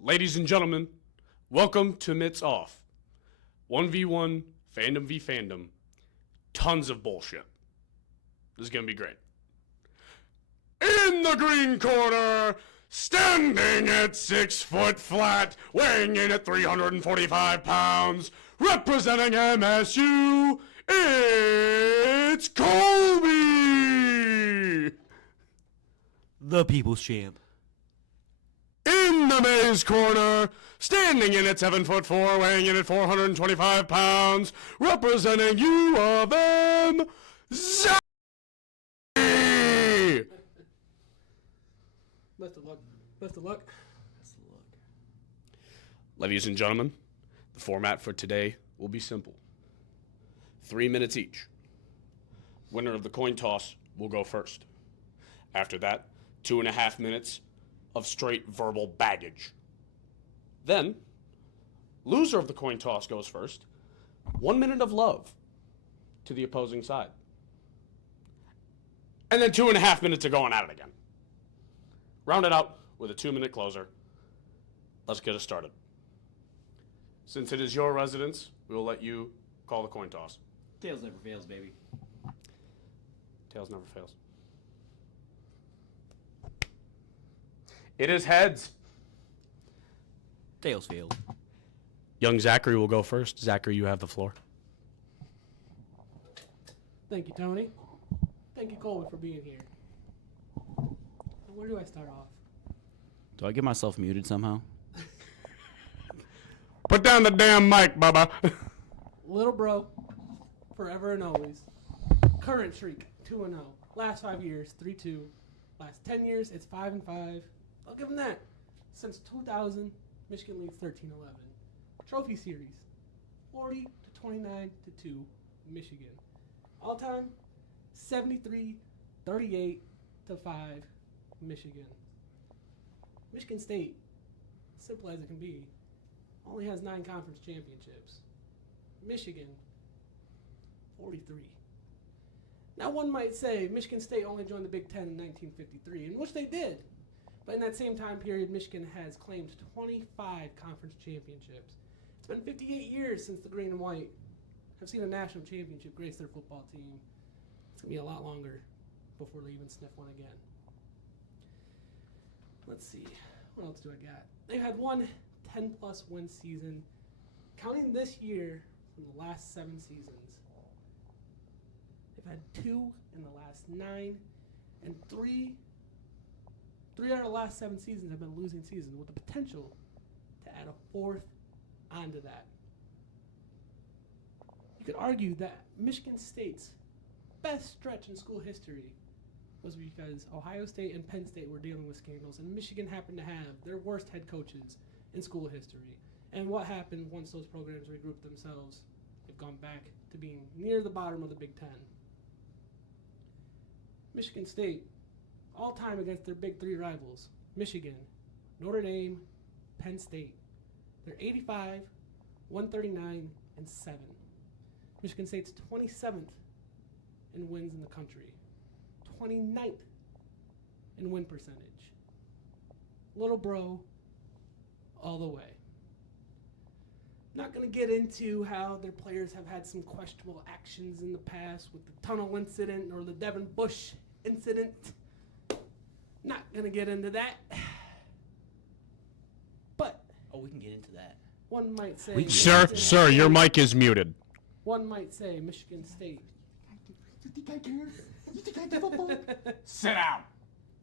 Ladies and gentlemen, welcome to Mitt's Off. 1v1, fandom v fandom. Tons of bullshit. This is going to be great. In the green corner, standing at 6 foot flat, weighing in at 345 pounds, representing MSU, it's Colby! The People's Champ. In the maize corner, standing in at 7'4", weighing in at 425 pounds, representing UofM, Zach! Best of luck. Best of luck. Ladies and gentlemen, the format for today will be simple. 3 minutes each. Winner of the coin toss will go first. After that, 2.5 minutes of straight verbal baggage. Then, loser of the coin toss goes first. 1 minute of love to the opposing side. And then 2.5 minutes of going at it again. Round it out with a 2-minute closer. Let's get it started. Since it is your residence, we will let you call the coin toss. Tails never fails, baby. Tails never fails. It is heads. Tails failed. Young Zachary will go first. Zachary, you have the floor. Thank you, Tony. Thank you, Colby, for being here. Where do I start off? Do I get myself muted somehow? Put down the damn mic, Bubba. Little bro, forever and always. Current streak, 2-0. Last 5 years, 3-2. Last 10 years, it's 5-5. I'll give him that. Since 2000, Michigan leads 13-11. Trophy series, 40-29-2, Michigan. All time, 73-38-5, Michigan. Michigan State, simple as it can be, only has 9 conference championships. Michigan, 43. Now one might say Michigan State only joined the Big Ten in 1953, in which they did. But in that same time period, Michigan has claimed 25 conference championships. It's been 58 years since the green and white have seen a national championship grace their football team. It's going to be a lot longer before they even sniff one again. Let's see. What else do I got? They've had one 10-plus win season. Counting this year from the last 7 seasons, they've had 2 in the last 9, and 3 out of the last 7 seasons have been losing seasons, with the potential to add a 4th onto that. You could argue that Michigan State's best stretch in school history was because Ohio State and Penn State were dealing with scandals, and Michigan happened to have their worst head coaches in school history. And what happened once those programs regrouped themselves? They've gone back to being near the bottom of the Big Ten. Michigan State, all time against their big 3 rivals, Michigan, Notre Dame, Penn State. They're 85, 139, and 7. Michigan State's 27th in wins in the country, 29th in win percentage. Little bro, all the way. Not going to get into how their players have had some questionable actions in the past with the tunnel incident or the Devin Bush incident. Not going to get into that. But Oh, we can get into that. one might say... Sir, your mic is muted. One might say Michigan State. Sit down.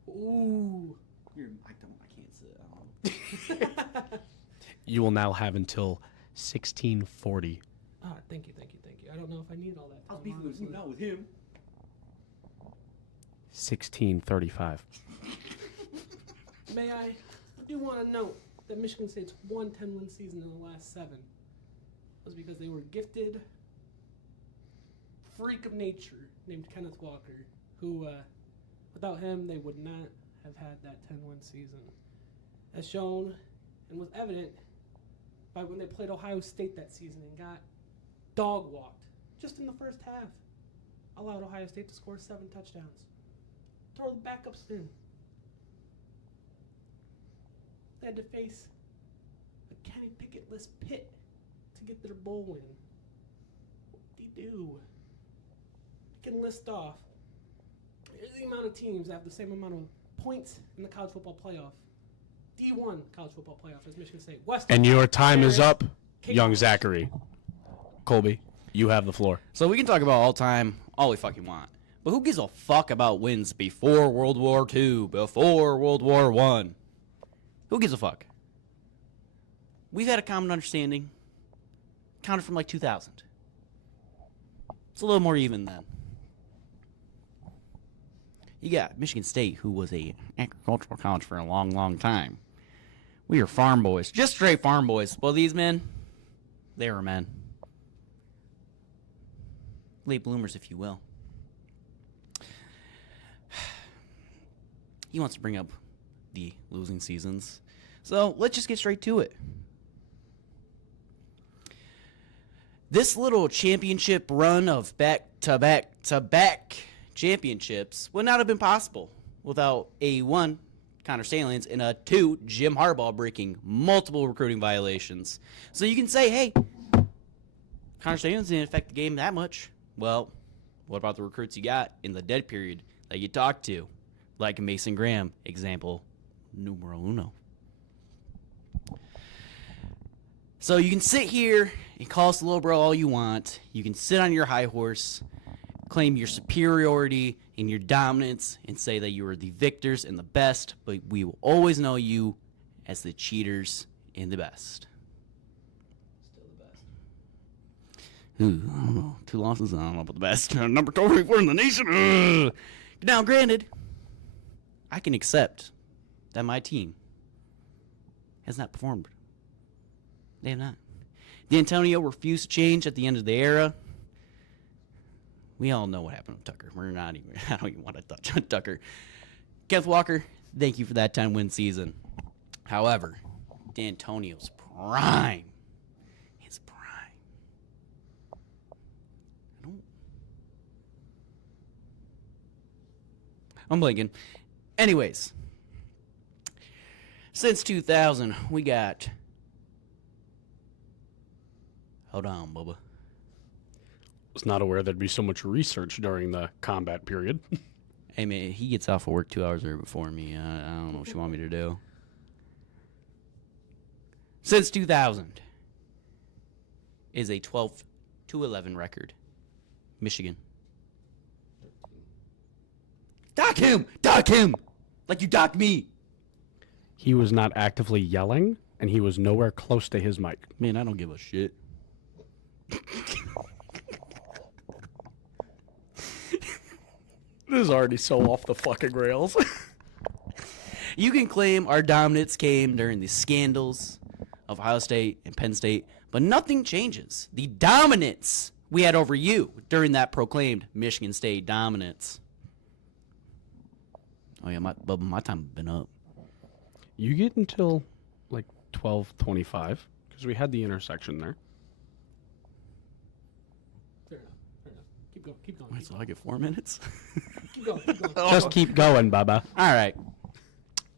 Ooh. I can't sit. You will now have until 1640. Thank you. I don't know if I need all that. I'll speak with you, not with him. 1635. May I do want to note that Michigan State's 10-win season in the last 7 was because they were gifted freak of nature named Kenneth Walker, who, without him, they would not have had that 10-win season. As shown and was evident by when they played Ohio State that season and got dog-walked just in the first half. Allowed Ohio State to score 7 touchdowns. Throw the backups in. They had to face a Kenny Pickett-less Pitt to get their bowl win. What did he do? He can list off. Here's the amount of teams that have the same amount of points in the college football playoff. D1 college football playoff as Michigan State. Western. And your time is up, young Kick-Off. Zachary. Colby, you have the floor. So we can talk about all time, all we fucking want. But who gives a fuck about wins before World War II, before World War I? Who gives a fuck? We've had a common understanding. Counted from like 2000. It's a little more even then. You got Michigan State, who was a agricultural college for a long, long time. We are farm boys. Just straight farm boys. Well, these men, they were men. Late bloomers, if you will. He wants to bring up the losing seasons. So let's just get straight to it. This little championship run of back-to-back-to-back championships would not have been possible without a 1, Connor Stalions, and a 2, Jim Harbaugh breaking multiple recruiting violations. So you can say, hey, Connor Stalions didn't affect the game that much. Well, what about the recruits you got in the dead period that you talked to? Like Mason Graham, example numero uno. So you can sit here and call us a little bro all you want. You can sit on your high horse, claim your superiority and your dominance, and say that you are the victors and the best, but we will always know you as the cheaters and the best. Still the best. Ooh, I don't know. 2 losses, I don't know about the best. Number 24 in the nation. Ugh. Now, granted, I can accept that my team has not performed. They have not. D'Antonio refused to change at the end of the era. We all know what happened with Tucker. We're not even, I don't even want to touch on Tucker. Kenneth Walker, thank you for that 10-win season. However, D'Antonio's prime, his prime. I'm blinking. Anyways, since 2000, we got... Hold on, Bubba. Was not aware there'd be so much research during the combat period. Hey, man, he gets off of work 2 hours earlier before me. I don't know what you want me to do. Since 2000 is a 12-11 record. Michigan. Dock him! Dock him! Like you docked me! He was not actively yelling, and he was nowhere close to his mic. Man, I don't give a shit. This is already so off the fucking rails. You can claim our dominance came during the scandals of Ohio State and Penn State, but nothing changes. The dominance we had over you during that proclaimed Michigan State dominance. Oh yeah, my time has been up. You get until like 12:25 because we had the intersection there. Fair enough. Fair enough. Keep going. Wait, Keep so I get 4 minutes? going. Keep going. Just keep going, Bubba. All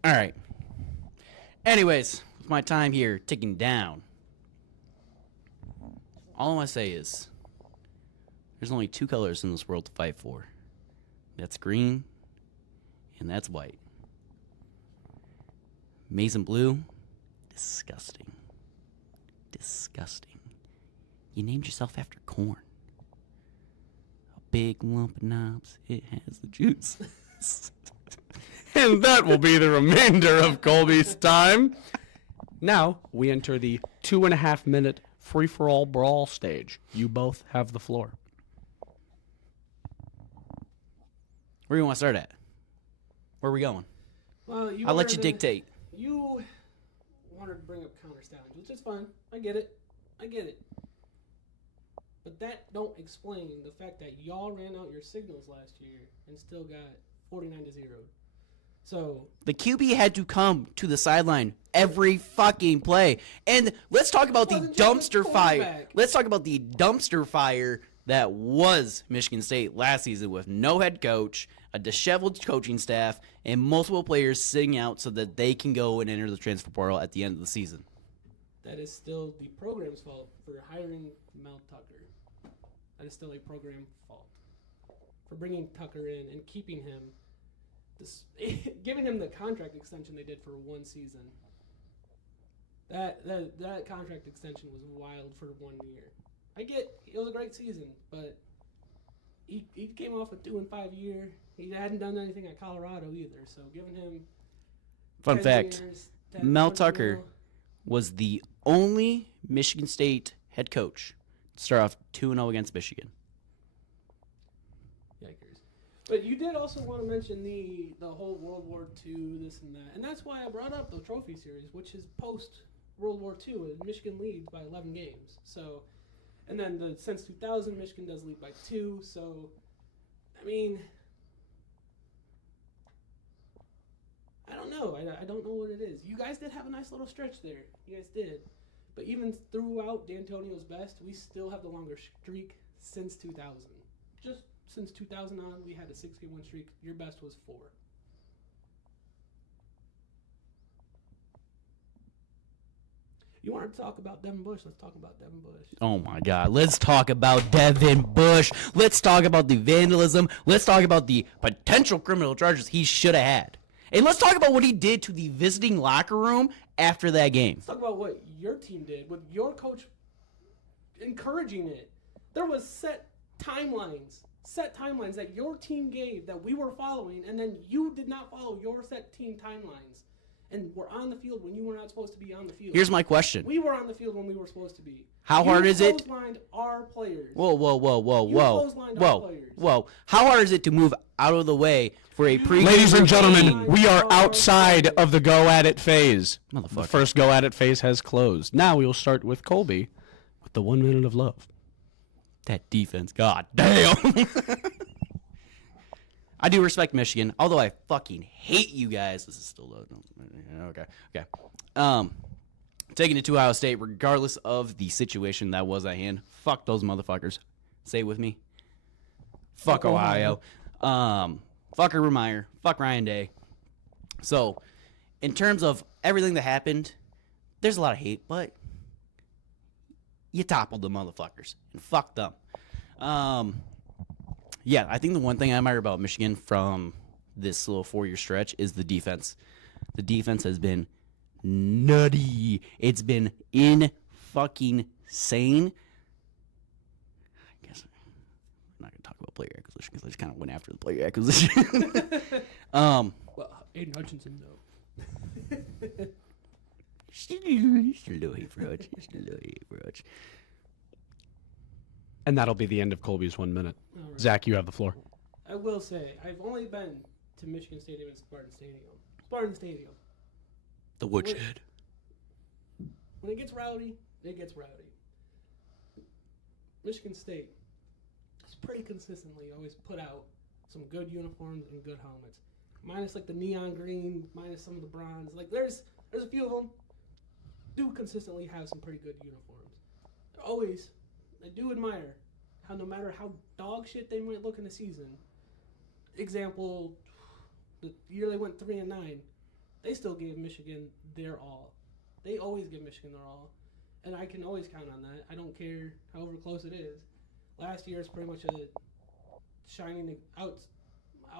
right. Anyways, with my time here ticking down, all I want to say is there's only 2 colors in this world to fight for. That's green and that's white. Maize and blue, disgusting. Disgusting. You named yourself after corn. A big lump of knobs, it has the juice. And that will be the remainder of Colby's time. Now we enter the 2.5-minute free-for-all brawl stage. You both have the floor. Where do you want to start at? Where are we going? Well, I'll let you dictate. You wanted to bring up counter styling, which is fine. I get it. But that don't explain the fact that y'all ran out your signals last year and still got 49-0. So The QB had to come to the sideline every fucking play. And let's talk about the Wasn't just the dumpster fire. quarterback. Let's talk about the dumpster fire that was Michigan State last season with no head coach, a disheveled coaching staff, and multiple players sitting out so that they can go and enter the transfer portal at the end of the season. that is still the program's fault for hiring Mel Tucker. That is still a program fault for bringing Tucker in and keeping him, giving him the contract extension they did for one season. That contract extension was wild for 1 year. I get it was a great season, but he came off a 2-5 year. He hadn't done anything at Colorado either, so giving him Fun 10 fact, years, Mel 20 Tucker mil. was the only Michigan State head coach to start off 2-0 against Michigan. Yikers. But you did also want to mention the whole World War II, this and that. And that's why I brought up the trophy series, which is post World War II, and Michigan leads by 11 games. So, and then since 2000, Michigan does lead by 2. So, I mean, I don't know. I don't know what it is. You guys did have a nice little stretch there. You guys did. But even throughout D'Antonio's best, we still have the longer streak since 2000. Just since 2000 on, we had a 6-game win streak. Your best was 4. You want to talk about Devin Bush? Let's talk about Devin Bush. Oh my God. Let's talk about Devin Bush. Let's talk about the vandalism. Let's talk about the potential criminal charges he should have had. And let's talk about what he did to the visiting locker room after that game. Let's talk about what your team did with your coach encouraging it. There was set timelines that your team gave that we were following, and then you did not follow your set team timelines. And we're on the field when you were not supposed to be on the field. Here's my question. We were on the field when we were supposed to be. How hard is it? You clotheslined our players. Whoa. clotheslined our players. Whoa. How hard is it to move out of the way for a pre? Ladies and gentlemen, game. we are outside of the go at it phase. Motherfucker. The first go at it phase has closed. Now we will start with Colby with the 1 minute of love. That defense, god damn. I do respect Michigan, although I fucking hate you guys. This is still low. Okay. Taking it to Ohio State, regardless of the situation that was at hand. Fuck those motherfuckers. Say it with me. Fuck Ohio. Fuck Urban Meyer. Fuck Ryan Day. So, in terms of everything that happened, there's a lot of hate, but you toppled the motherfuckers and fuck them. Yeah, I think the one thing I admire about Michigan from this little 4-year stretch is the defense. The defense has been nutty. It's been fucking sane. I guess I'm not gonna talk about player acquisition because I just kind of went after the player acquisition. Well, Aiden Hutchinson, though. Still a little hate for Hutch. And that'll be the end of Colby's 1 minute. All right. Zach, you have the floor. I will say, I've only been to Michigan Stadium and Spartan Stadium. The woodshed. When it gets rowdy, it gets rowdy. Michigan State has pretty consistently always put out some good uniforms and good helmets. Minus like the neon green, minus some of the bronze. Like there's a few of them do consistently have some pretty good uniforms. They're always, I do admire how no matter how dog shit they might look in the season, example, the year they went 3-9, they still gave Michigan their all. They always give Michigan their all, and I can always count on that. I don't care however close it is. Last year is pretty much a shining out,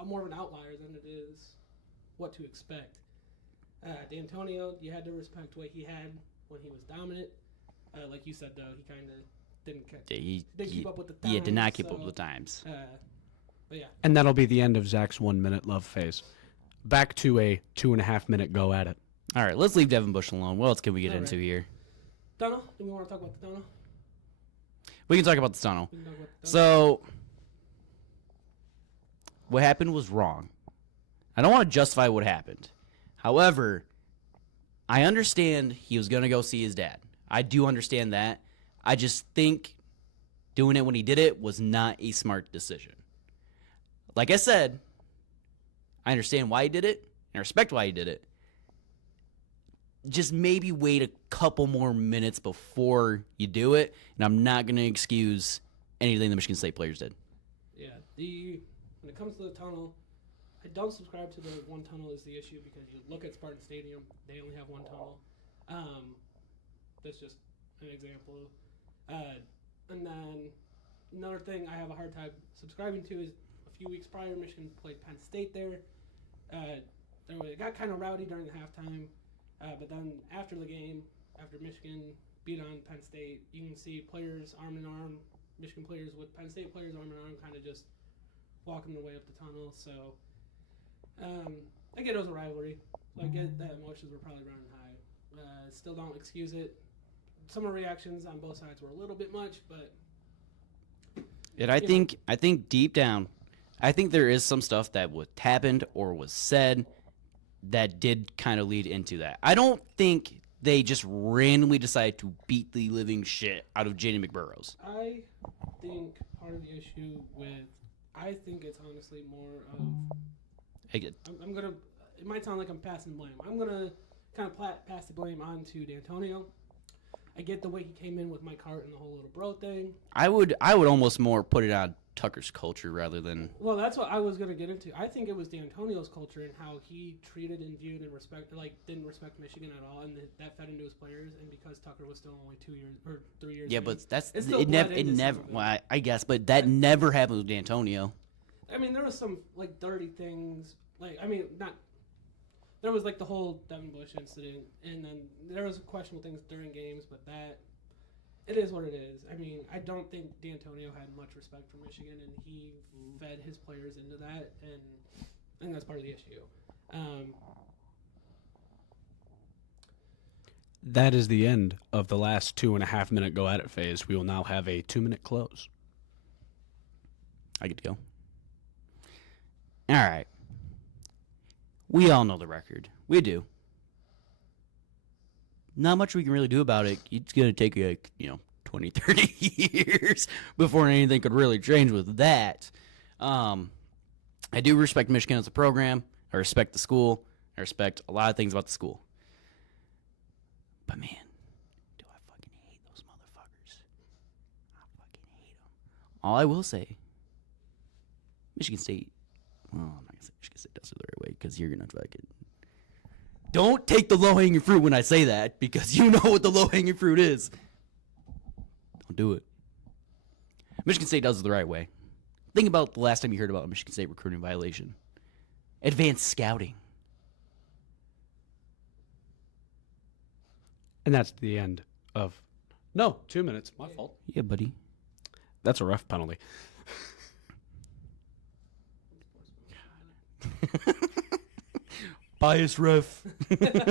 more of an outlier than it is what to expect. D'Antonio, you had to respect what he had when he was dominant. Like you said, though, he kind of didn't keep up with the times. Yeah, did not keep up with the times. But yeah. And that'll be the end of Zach's 1 minute love phase. Back to a 2.5 minute go at it. All right, let's leave Devin Bush alone. What else can we get All into right. here? Tunnel? Do we want to talk about the tunnel? We can talk about the tunnel. We can talk about the tunnel. So, what happened was wrong. I don't want to justify what happened. However, I understand he was going to go see his dad. I do understand that. I just think doing it when he did it was not a smart decision. Like I said, I understand why he did it, and I respect why he did it. Just maybe wait a couple more minutes before you do it, and I'm not going to excuse anything the Michigan State players did. Yeah, when it comes to the tunnel, I don't subscribe to the one tunnel is the issue because you look at Spartan Stadium, they only have one tunnel. That's just an example. And then another thing I have a hard time subscribing to is a few weeks prior, Michigan played Penn State there. It got kind of rowdy during the halftime, but then after the game, after Michigan beat on Penn State, you can see players arm in arm, Michigan players with Penn State players arm in arm, kind of just walking their way up the tunnel. So I get it was a rivalry. So I get that emotions were probably running high. Still don't excuse it. Some of the reactions on both sides were a little bit much, but. And I think deep down, I think there is some stuff that was happened or was said that did kind of lead into that. I don't think they just randomly decided to beat the living shit out of Jaden McBurrows. I think part of the issue I think it's honestly more of. I'm gonna. It might sound like I'm passing blame. I'm gonna kind of pass the blame on to D'Antonio. I get the way he came in with Mike Hart and the whole little bro thing. I would almost more put it on Tucker's culture rather than. Well, that's what I was gonna get into. I think it was D'Antonio's culture and how he treated and viewed and didn't respect Michigan at all, and that fed into his players. And because Tucker was still only 2 years or 3 years. Yeah, but that's it still it never. Well, I guess, but that never happened with D'Antonio. I mean, there was some like dirty things. Not. There was like the whole Devin Bush incident, and then there was questionable things during games, but it is what it is. I mean, I don't think D'Antonio had much respect for Michigan, and he fed his players into that, and I think that's part of the issue. That is the end of the last 2.5 minute go at it phase. We will now have a 2-minute close. I get to go. All right. We all know the record. We do. Not much we can really do about it. It's going to take 20, 30 years before anything could really change with that. I do respect Michigan as a program. I respect the school. I respect a lot of things about the school. But man, do I fucking hate those motherfuckers. I fucking hate them. All I will say, Michigan State. Well, I'm not going to say Michigan State does it the right way because you're going to fucking. Don't take the low-hanging fruit when I say that because you know what the low-hanging fruit is. Don't do it. Michigan State does it the right way. Think about the last time you heard about a Michigan State recruiting violation. Advanced scouting. And that's the end of. No, 2 minutes. My fault. Yeah, buddy. That's a ref penalty. Bias ref.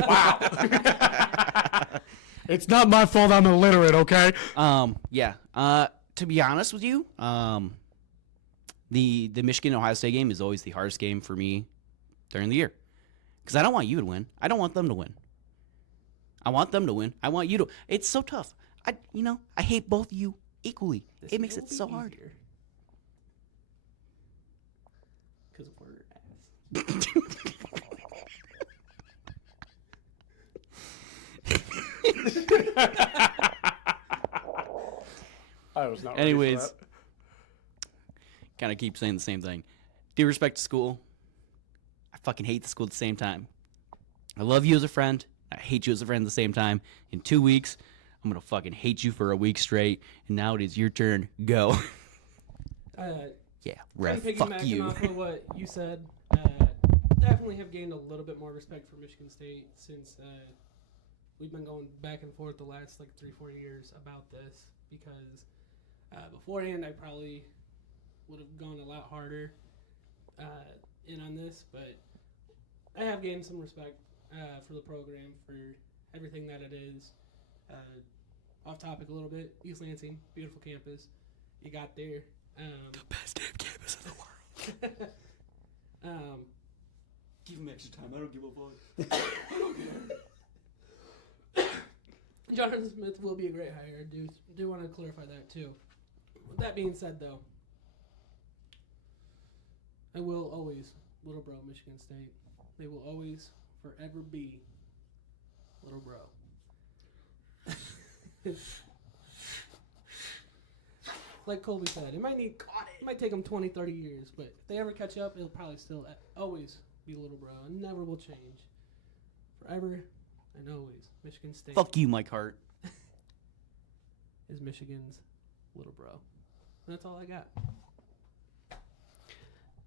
Wow. It's not my fault I'm illiterate, okay? Yeah. To be honest with you, the Michigan-Ohio State game is always the hardest game for me during the year. Because I don't want you to win. I don't want them to win. I want them to win. I want you to. It's so tough. I hate both of you equally. It makes it so hard. Because we're ass. I was not. Anyways, kind of keep saying the same thing. Do you respect the school? I fucking hate the school at the same time. I love you as a friend. I hate you as a friend at the same time. In 2 weeks, I'm gonna fucking hate you for a week straight. And now it is your turn. Go. Yeah, ref. Fuck you. Off of what you said, definitely have gained a little bit more respect for Michigan State since we've been going back and forth the last 3-4 years about this. Because beforehand, I probably would have gone a lot harder in on this, but I have gained some respect for the program, for everything that it is. Off topic a little bit, East Lansing, beautiful campus. You got there. The best damn campus in the world. Give him extra time. I don't give a fuck. I don't care. Jonathan Smith will be a great hire. Do want to clarify that too. With that being said, though, I will always little bro Michigan State. They will always forever be little bro. Like Colby said, it might take them 20, 30 years, but if they ever catch up, it'll probably still always be little bro and never will change. Forever and always, Michigan State. Fuck you, Mike Hart. is Michigan's little bro. And that's all I got.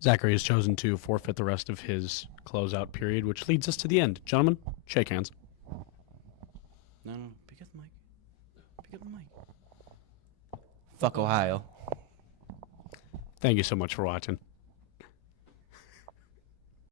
Zachary has chosen to forfeit the rest of his closeout period, which leads us to the end. Gentlemen, shake hands. No, pick up the mic. Pick up the mic. Fuck Ohio. Thank you so much for watching.